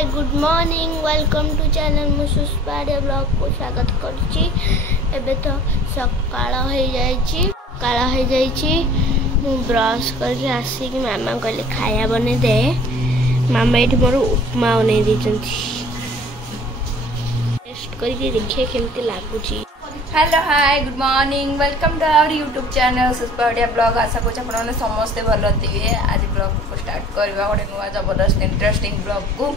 Hi good morning welcome to channel मु सुस्पारिया blog को स्वागत करछि। एबे तो सकाळ हो जाइछि मु ब्रश कर आसी कि मामा कहले खाया बने दे। मामा एठी मोर उपमा बने देछंती। टेस्ट करके देखिए केमती लागुछि। Hello hi good morning welcome to our YouTube channel सुस्पारिया ब्लॉग। आशा करूँ आपने समस्ते भल थे। आज ब्लॉग को स्टार्ट करवा गोटे नुआ जबरदस्त इंटरेस्टिंग ब्लॉग को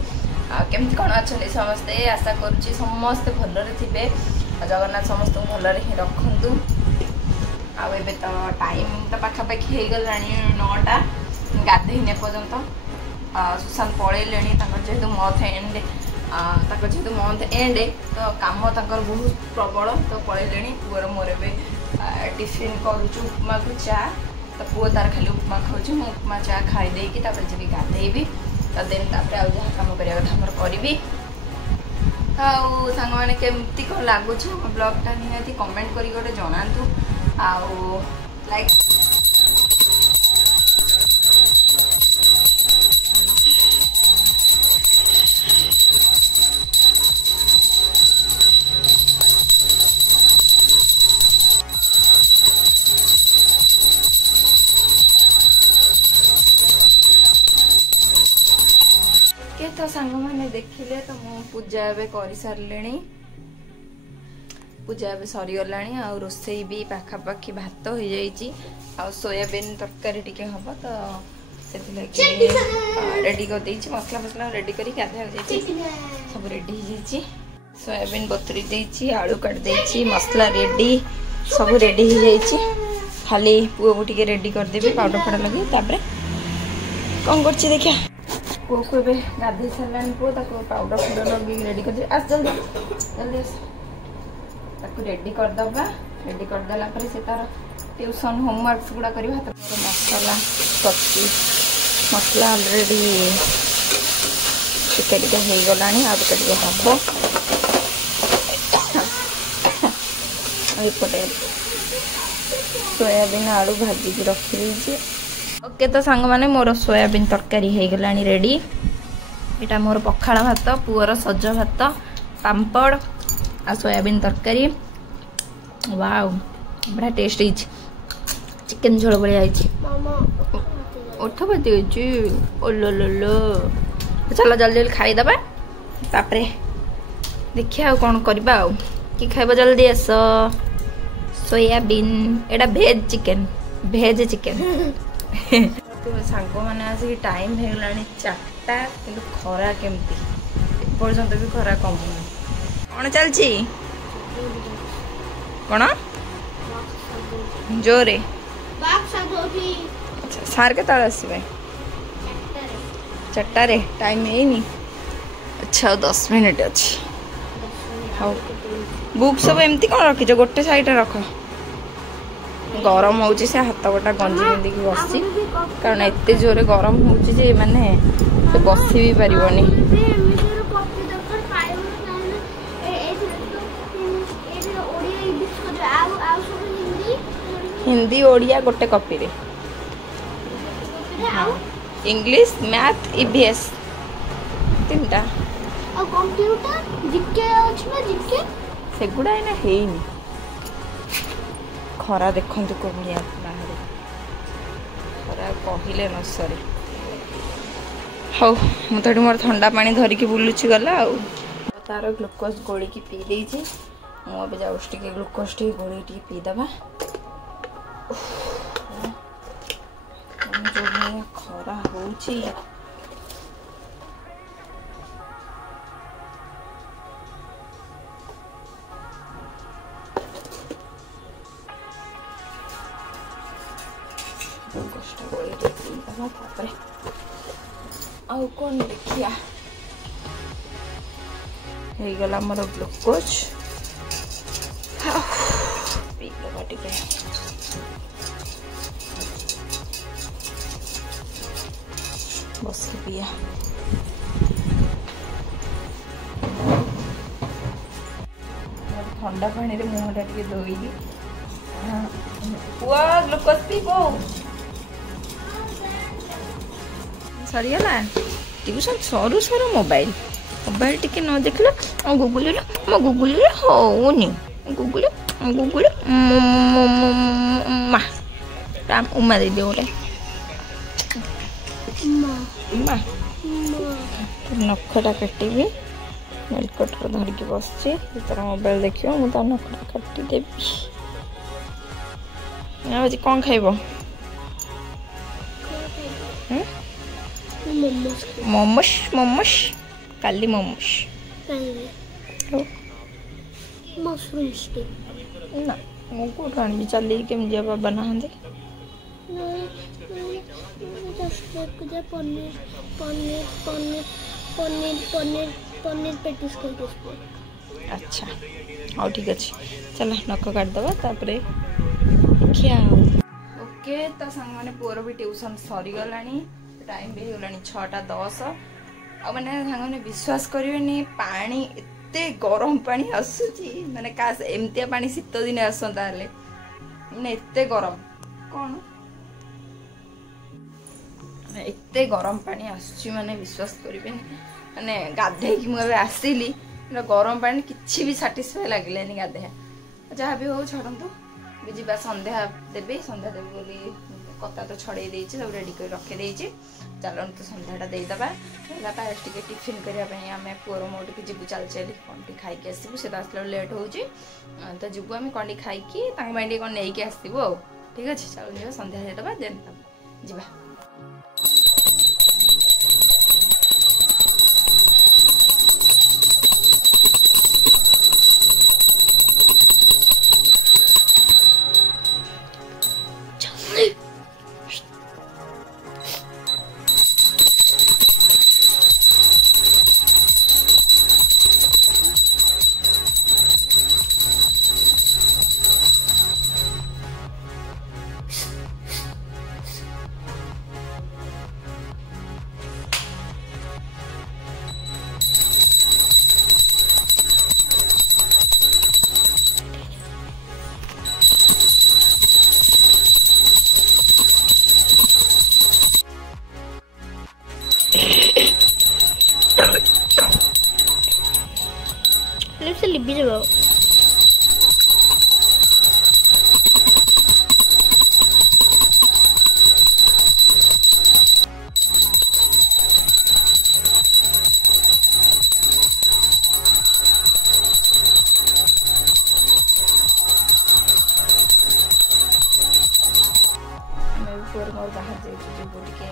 केमती कौन अच्छा समस्ते आशा करुच्ची समस्ते भलरे थे। जगन्नाथ समस्त भलरे ही रखु। आबे तो टाइम तो पाखापाखि हो गला 9टा गाधे पर्यंत सुशांत पलैले जेहेतु मथ एंड जेहेतु मंथ एंड तो कम बहुत प्रबल तो पलैले। पुअर मोर ए टिफिन करुचु उपमा को चा तो पुओ तार खाली उपमा खाऊँ मु उपमा चा खाईदे जी गाधेबी तो देन तापर आउ जहाँ कम करवा कथा मोर करी। आउ सांग मैंने केमती कौन लगुच ब्लॉगटा निहाती कमेंट करी गोटे जनातु आउ लाइक तो सांग मैंने देखिले तो मु पूजा ए कर सारे। पूजा ए सरीगला आ रोसई भी पाखापाखि भात हो जाइए आ सोयाबीन तरकारी टिके हम तो रेडी कर देछि। मसला मसला रेडी करी गाधा सब रेडी हो सोयाबीन बतुरी देछि आलू काट देछि मसला रेडी सब रेडी हो जाइए। खाली पुओ को टिके रेडी कर देबी पाउडर फाउडर लगे तापर कौन कर देखिया पुओ को गाधे सारा पुओ पाउडर फाउडर लगे रेडी कर दे। आस जल्दी जल्दी रेडी करदबा। रेडी करदेला से तार ट्यूशन होमवर्क गुड़ा कर मसला कच्ची मसला अलरेडी टिके टिके हो गला आ टिके हम एपटे सोयाबीन आलू भाजिकी रखी देछि। ओके तो सांग माने मोर सोयाबीन तरकारी हो गला रेडी। यहाँ मोर पखाड़ भात पुअर सज भात पापड़ आ सोयाबीन तरकारी वाओ बड़ा टेस्ट है। चिकन झोल बढ़िया उठपति ओलो चलो जल्दी जल्दी खाईदबा तापरे देखिए कौन करवा कि खाइब जल्दी आस। सोयाबीन एटा भेज चिकन सांग मैंने आसिक टाइम हो गला 4टा कि खरा केमती एपर्यंत भी खरा कमुना कौन चलची कौन जोरे अच्छा सार के ताल आसवे 4टारे टाइम है अच्छा 10 मिनट अच्छी। हाँ बुक सब एमती कौन रखीच गोटे साइड रख गरम हो से हाथ गोटा गंजी पिंधिक बसी कारण एत जोरे गरम हो माने बस भी पारनी। हिंदी ओडिया गोटे कॉपी रे इंग्लिश मैथ ईवीएस 3टा सेगुड़ा एना हेनी खरा देखु को बाहर खरा कहले न सरे। हाँ मुझे मोर ठंडा पानी धरिकी बुलुची गला तार ग्लुकोज गोली की पी देछि। मुझे जाऊँ ग्लुकोज टी गोली टी पीदबा। जो खरा होची आउ कौन देखिया हो गला मोर ग्लुकोज पीदबा टिके बस पिया ठंडा पानी रे मुहटा टिके धोइली पुआ ग्लुकोज पीबो सरीगला ट्यूशन सरू सरू मोबाइल मोबाइल टिके न देखला मो गुगुली होनी गुगुली गुगुली मा राम उमा दे दे बोले मा नखटा काटिबी नेल कटर धरिकी बसची तर मोबाइल देखियो मु त नखटा काटी देबी आज कौन खाइबो मोमोस मोमोस काली मोमोस मशरूम स्टिक ना मु को आनी चली केम जे बाबा नहांदे पनीर पनीर पनीर पनीर पनीर पनीर पेटिस कर अच्छा हाँ ठीक अच्छे चल नख काटिदेवा तापरे क्या ओके तो सांग मैंने पुअर भी ट्यूशन सरीगला टाइम भी होगा 6:10 आ मैंने सांग मैंने विश्वास करें पानी एते गरम पानी आसूची मैंने काश एमतिया पानी शीत दिन आसता मैंने एते गरम कौन एते गरम पानी आसूची मैंने विश्वास करें मैंने गाधे मुझे आसली गरम पानी किसी भी साटिस्फाई लगे गाधे जहाँ भी हो छड़ू जा संध्या देवी संध्या देवी बोली कता तो छड़े सब रेडी कर रखी चलन तो संध्याटा देदेबा पायस टे टिफिन करने आम पुअर मोट के जीव चल चल कौन टी खाई आसबू से आसला लेट हो तो जीवु आम कौन टी खाई कौन नहीं आसबू आ ठीक अच्छे चलो जा संध्या देदेबा देन जा से लिबी जब मोर बाहर जीव टे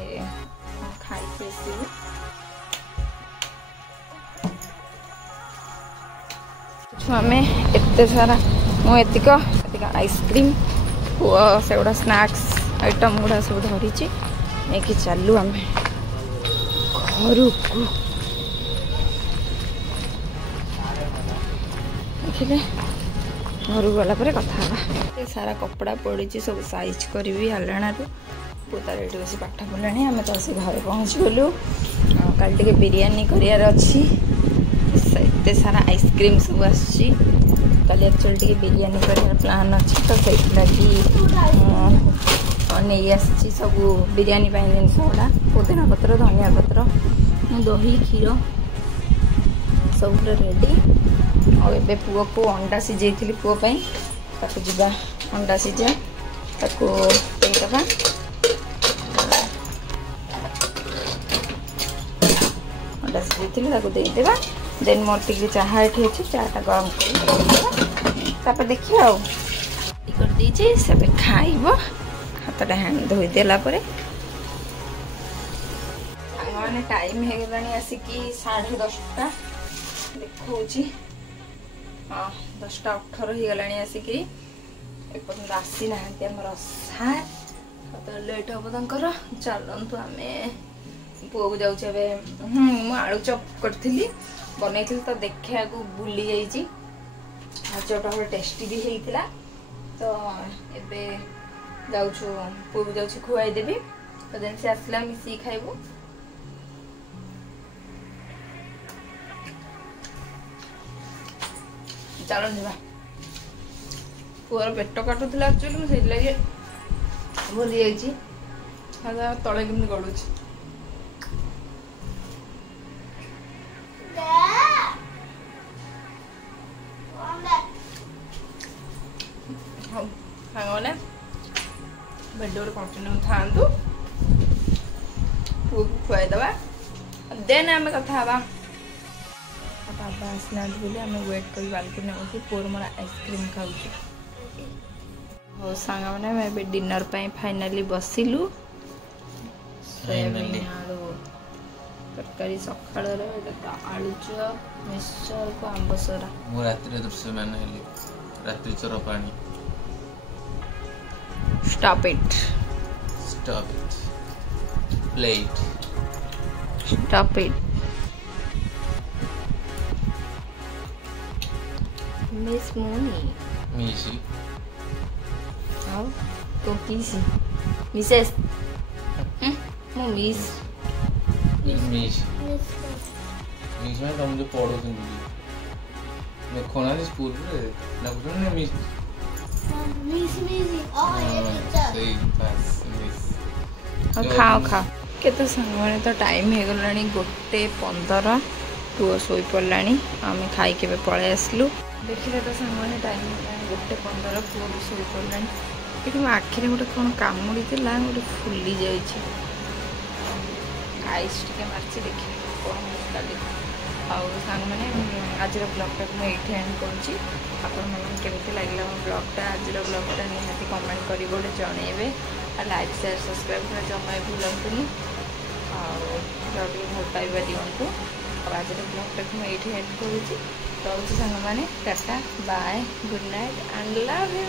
खाई आम एत सारा मुझक आइसक्रीम पुआ से गुड़ा स्नैक्स आइटम गुड़ा सब धरी नहीं चलू आम घर को देखिले घर गला कथा सारा कपड़ा पड़ी सब साइज करी आलणारू पुता रेडी बस पाठ पढ़ा आम तो आस घर पहुँच गलु कल टे बिरियानी करार अच्छी एत सारा आइसक्रीम सब आसी एक्चुअली टे बिरियानी कर प्लान अच्छी तो से नहीं आसी सब बिरियानी जिनस गुड़ा पुदीना पत्र धनिया पत्र दही क्षीर सब रेडी और पुओ को अंडा सिझे पुओपाई जा अंडा सिझा देदेबा अंडा सिझे देदेबा देन मोर टी चाहा ये अच्छे चाटा गरम कर देखिए कर दीजिए सब खाइब हाथटा हैंड धोईदेला मैंने टाइम हो गला आसिकी 10:30 देखा हाँ 10:18 हो गला आसिकी एपर्तंत आसी ना सार तो लेट हम तर चलतु आम पुओ को जाऊँ मुझे आलू चप करी बनई तो देखा भूली जाइए आलूचपटा बहुत टेस्टी भी होता तो एबे जाऊँ पुओ को जाऊँ खुआईदेवी तो देन से आसला मिसी खाइबू चलो जा पुअर पेट काटुला एक्चुअली मुझे लगे भूली जाइए तले केमती गड़ुच भिडियो कंटिन्यू थांतु खुआईदबा देन आम कथा बाबा आसना बोली आम वेट कर बालकनी बस पुअर मोर आइसक्रीम खाऊ हो सांग मैंने डिनर फाइनाली बसिलु सोयाबीन आलू तरकारी सकाळ आलू चप मिक्सचर को आंब सरा मो रात्रि दृश्य मान रात्रि चोर पानी stop it plate stop it मिस मोनी मिसी आओ तो किसी मिसेस मो मिस मिस में तुम जो पढ़ो देखो ना स्कूल लगुन मिस सही बस मिस खाओ खाओ केते संगे तो टाइम हो गलानी 1:15 पुओ सोई पड़लानी आम खाई के पळे आसलु देखिले तो संगे टाइम 1:15 पुओ भी सोई पड़लानी कि मो आखिरे गोटे कौन कामुड़ी थिला गोटे फुली जाइछि आइस टिके मारछि देखि कौन काली आउ सांग माने आज ब्लॉगटा को एंड करूँ आपण मैंने केमती लगे मो ब्लॉगटा आज ब्लॉगटा निहाती कमेंट करी गोटे जनइबे और लाइक शेयर सब्सक्राइब कर जमा भूलतुनि आगे भल पाइबा दिंतु और आज ब्लॉगटा को एंड करूँ रोचे सांग मैंने tata bye good night and love you.